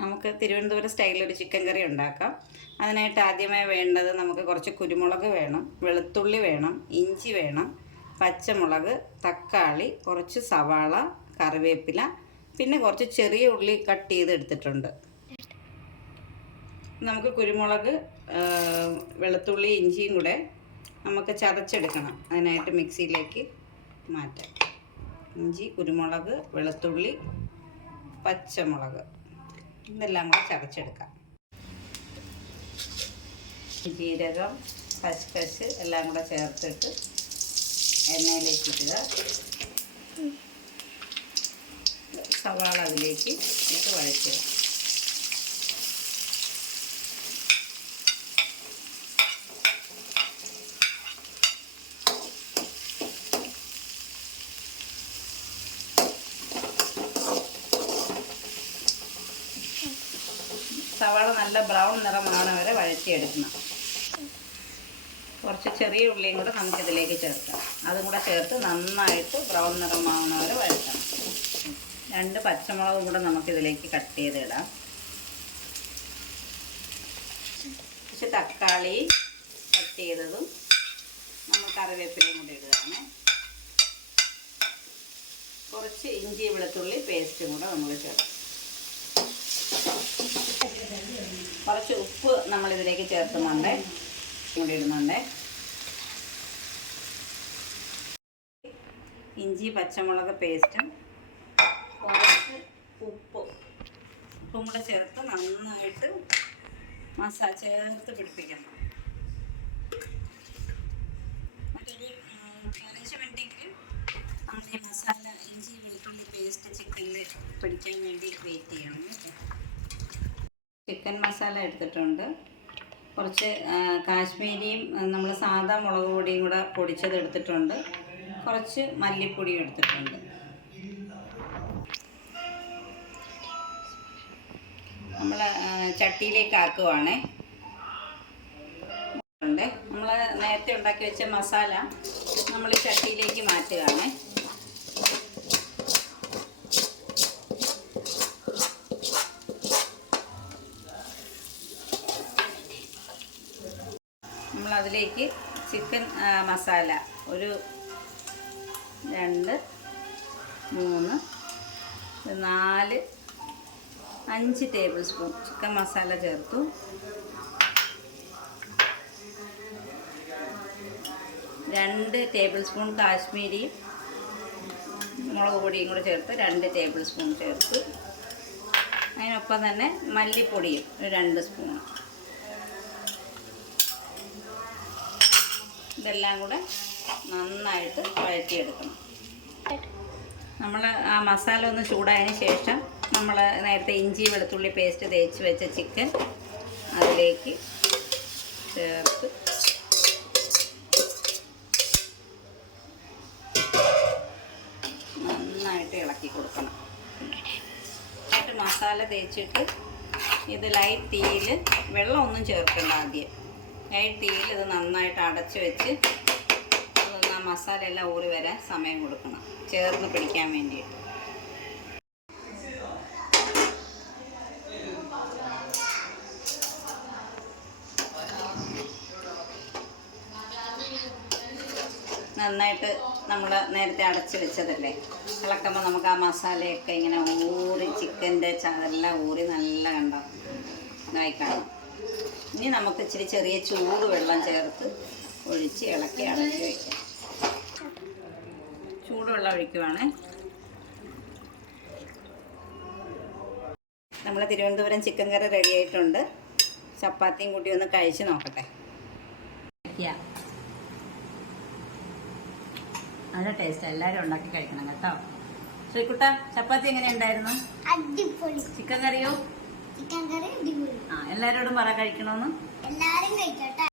നമുക്ക് തിരുവനന്തപുരം സ്റ്റൈലിൽ ഒരു ചിക്കൻ കറി ഉണ്ടാക്കാം. അതിനായിട്ട് ആദ്യമായി വേണ്ടത് നമുക്ക് കുറച്ച് കുരുമുളക് വേണം വെളുത്തുള്ളി വേണം ഇഞ്ചി വേണം പച്ചമുളക് തക്കാളി കുറച്ച് സവാള കറിവേപ്പില പിന്നെ കുറച്ച് ചെറിയ ഉള്ളി കട്ട് ചെയ്ത് എടുത്തിട്ടുണ്ട്. നമുക്ക് കുരുമുളക് വെളുത്തുള്ളി ഇഞ്ചിയും കൂടെ നമുക്ക് ചതച്ചെടുക്കണം. അതിനായിട്ട് മിക്സിയിലേക്ക് മാറ്റാം. ഇഞ്ചി കുരുമുളക് വെളുത്തുള്ളി പച്ചമുളക്. ഇതെല്ലാം കൂടെ ചതച്ചെടുക്കാം. ജീരകം കശ് എല്ലാം കൂടെ ചേർത്തിട്ട് എണ്ണയിലേക്ക് ഇടുക. സവാള അതിലേക്ക് ഇട്ട് വഴറ്റുക സവാള നല്ല ബ്രൗൺ നിറമാണ് വരെ വഴറ്റിയെടുക്കണം. കുറച്ച് ചെറിയ ഉള്ളിയും കൂടെ നമുക്കിതിലേക്ക് ചേർക്കാം. അതും കൂടെ ചേർത്ത് നന്നായിട്ട് ബ്രൗൺ നിറമാവുന്ന വരെ വഴറ്റണം. രണ്ട് പച്ചമുളകും കൂടെ നമുക്കിതിലേക്ക് കട്ട് ചെയ്ത് ഇടാം കുറച്ച് തക്കാളി കട്ട് ചെയ്തതും നമ്മൾ കറിവേപ്പിലയും കൂടി ഇടുകയാണ്. കുറച്ച് ഇഞ്ചി വെളുത്തുള്ളി പേസ്റ്റും കൂടെ നമ്മൾ ചേർക്കാം. കുറച്ച് ഉപ്പ് നമ്മൾ ഇതിലേക്ക് ചേർക്കുന്നുണ്ട് കൂടി ഇടുന്നുണ്ട് ഇഞ്ചി പച്ചമുളക് പേസ്റ്റും കുറച്ച് ഉപ്പ്. ഉപ്പും കൂടെ ചേർത്ത് നന്നായിട്ട് മസാ ചേർത്ത് പിടിപ്പിക്കണം. മറ്റൊരു പതിനഞ്ച് മിനിറ്റെങ്കിലും നമ്മൾ ഈ മസാല ഇഞ്ചി വെളുത്തുള്ളി പേസ്റ്റ് ചിക്കനിൽ പിടിക്കാൻ വേണ്ടി വെയിറ്റ് ചെയ്യണം. കേട്ടോ ചിക്കൻ മസാല എടുത്തിട്ടുണ്ട്. കുറച്ച് കാശ്മീരിയും നമ്മൾ സാധാ മുളക് പൊടിയും കൂടെ പൊടിച്ചത് എടുത്തിട്ടുണ്ട്. കുറച്ച് മല്ലിപ്പൊടിയും എടുത്തിട്ടുണ്ട്. നമ്മൾ ചട്ടിയിലേക്ക് ആക്കുവാണേ. നമ്മൾ നേരത്തെ ഉണ്ടാക്കി വെച്ച മസാല നമ്മൾ ചട്ടിയിലേക്ക് മാറ്റുകയാണേ. നമ്മൾ അതിലേക്ക് ചിക്കൻ മസാല. ഒരു രണ്ട് മൂന്ന് നാല് അഞ്ച് ടേബിൾ സ്പൂൺ ചിക്കൻ മസാല ചേർത്തു. രണ്ട് ടേബിൾ സ്പൂൺ കാശ്മീരി മുളക് പൊടിയും കൂടെ ചേർത്ത് രണ്ട് ടേബിൾ സ്പൂൺ ചേർത്ത്. അതിനൊപ്പം തന്നെ മല്ലിപ്പൊടിയും ഒരു രണ്ട് സ്പൂൺ ഇതെല്ലാം കൂടെ നന്നായിട്ട് വഴറ്റിയെടുക്കണം. നമ്മൾ ആ മസാല ഒന്ന് ചൂടായതിന് ശേഷം നമ്മൾ നേരത്തെ ഇഞ്ചി വെളുത്തുള്ളി പേസ്റ്റ് തേച്ച് വെച്ച ചിക്കൻ അതിലേക്ക് ചേർത്ത് നന്നായിട്ട് ഇളക്കി കൊടുക്കണം. മസാല തേച്ചിട്ട് ഇത് ലൈറ്റ് തീയിൽ വെള്ളമൊന്നും ചേർക്കണ്ട ആദ്യം. ലൈറ്റ് തീയിൽ ഇത് നന്നായിട്ട് അടച്ച് വെച്ച് ആ മസാല എല്ലാം ഊറി വരാൻ സമയം കൊടുക്കണം. ചേർന്ന് പിടിക്കാൻ വേണ്ടിയിട്ട്. നന്നായിട്ട് നമ്മൾ നേരത്തെ അടച്ച് വെച്ചതല്ലേ? ഇളക്കുമ്പോൾ നമുക്ക് ആ മസാലയൊക്കെ ഇങ്ങനെ ഊറി ചിക്കന്റെ എല്ലാം ഊറി നല്ല കണ്ടോ? ഇതായി കാണും. ഇനി നമുക്ക് ഇച്ചിരി ചെറിയ ചൂട് വെള്ളം ചേർത്ത് ഒഴിച്ച് ഇളക്കി അടച്ച് വയ്ക്കാം ചൂടുവെള്ളം ഒഴിക്കുവാണ്. നമ്മൾ തിരുവനന്തപുരം ചിക്കൻ കറി റെഡി ആയിട്ടുണ്ട്. ചപ്പാത്തിയും കൂട്ടി ഒന്ന് കഴിച്ച് നോക്കട്ടെ. നല്ല ടേസ്റ്റ് എല്ലാവരും ഉണ്ടാക്കി കഴിക്കണം കേട്ടോ. ശ്രീക്കുട്ട ചപ്പാത്തി എങ്ങനെയുണ്ടായിരുന്നു? അടിപൊളി. ചിക്കൻ കറിയോ? ചിക്കൻ കറി അടിപൊളി. ആ എല്ലാവരോടും പറ കഴിക്കണമെന്ന് എല്ലാരും കഴിച്ചോട്ടെ.